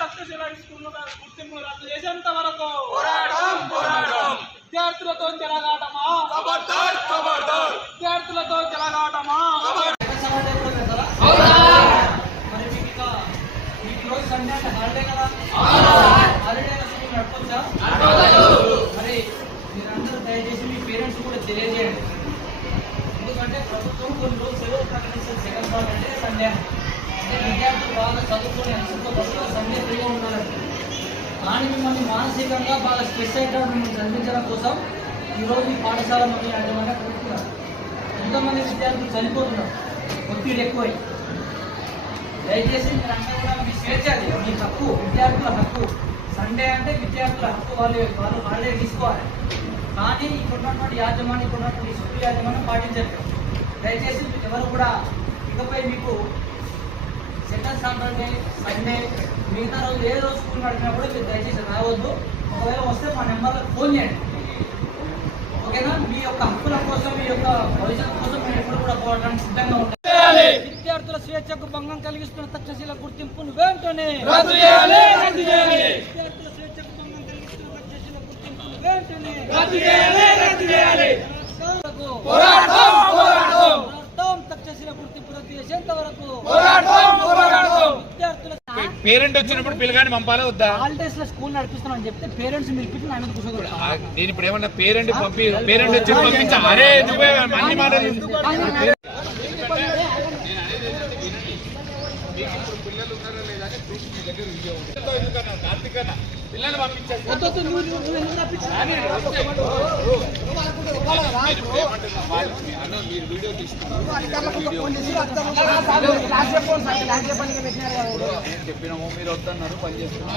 Takshashila school గుర్తింపు రద్దు చేసేంత వరకు విద్యార్థులతో చెలగాటమా, విద్యార్థులతో చెలగాటమా. మరి మీకు రోజు సండే అంటే హాలిడే కదా, హాలిడే స్కూల్ నడపొచ్చా? మరి మీరందరూ దయచేసి మీ పేరెంట్స్ కూడా తెలియజేయండి. ఎందుకంటే ప్రభుత్వం కొన్ని రోజులు సెలవు ప్రకటించిన సెకండ్ పార్ట్ అంటే సండే, అంటే విద్యార్థులు బాగా చదువుకొని బస్సులో సండే ఫ్రీగా ఉండాలంటే. కానీ మిమ్మల్ని మానసికంగా బాగా స్ట్రెస్ అయ్యేటప్పుడు మిమ్మల్ని చదివించడం కోసం ఈరోజు ఈ పాఠశాల మమ్మల్ని యాజమాన్యం పెడుతున్నారు. ఎంతోమంది విద్యార్థులు చనిపోతున్నారు ఒత్తిడి ఎక్కువై. దయచేసి మీరంతా కూడా మీ స్వేచ్ఛ, అది మీ హక్కు, విద్యార్థుల హక్కు. సండే అంటే విద్యార్థుల హక్కు, వాళ్ళు హాలిడే తీసుకోవాలి. కానీ ఇప్పుడున్నటువంటి యాజమాన్యం, ఇప్పుడున్నటువంటి స్కూల్ యాజమాన్యం పాటించలేదు. దయచేసి ఎవరు కూడా ఇకపై మీకు సెకండ్ సాటర్డే, సండే, మిగతా రోజు ఏ రోజు స్కూల్ నడిపినా కూడా మీరు దయచేసి రావద్దు. ఒకవేళ వస్తే మా నెంబర్లకు ఫోన్ చేయండి, ఓకేనా? మీ యొక్క హక్కుల కోసం, మీ యొక్క భవిష్యత్తు కోసం మేము ఎప్పుడు కూడా పోవడానికి సిద్ధంగా ఉంటాం. విద్యార్థుల స్వేచ్ఛకు భంగం కలిగిస్తున్న తక్షశిల గుర్తింపును వెంటనే రద్దు చేయాలి, రద్దు చేయాలి. విద్యార్థుల స్వేచ్ఛకు భంగం కలిగిస్తున్న తక్షశిల గుర్తింపును వెంటనే రద్దు చేయాలి, రద్దు చేయాలి. తక్షశిల గుర్తింపు రద్దు చేసేంత వరకు విద్యార్థుల పేరెంట్ వచ్చినప్పుడు పిల్లగాని పంపాలా వద్దా? హాలిడేస్ లో స్కూల్ నడిపిస్తున్నామని చెప్తే పేరెంట్స్ మీరు పిల్లలు ఆయన కూర్చోగలరు. నేను ఇప్పుడు ఏమన్నా పేరెంట్ పేరెంట్ వచ్చి పంపించా, అరే నువ్వే అన్ని మాటలు పిల్లలు పంపించాలి. మీరు వీడియో తీసుకున్నారు, చెప్పినాము మీరు వద్దన్నారు, పని చేస్తున్నాం.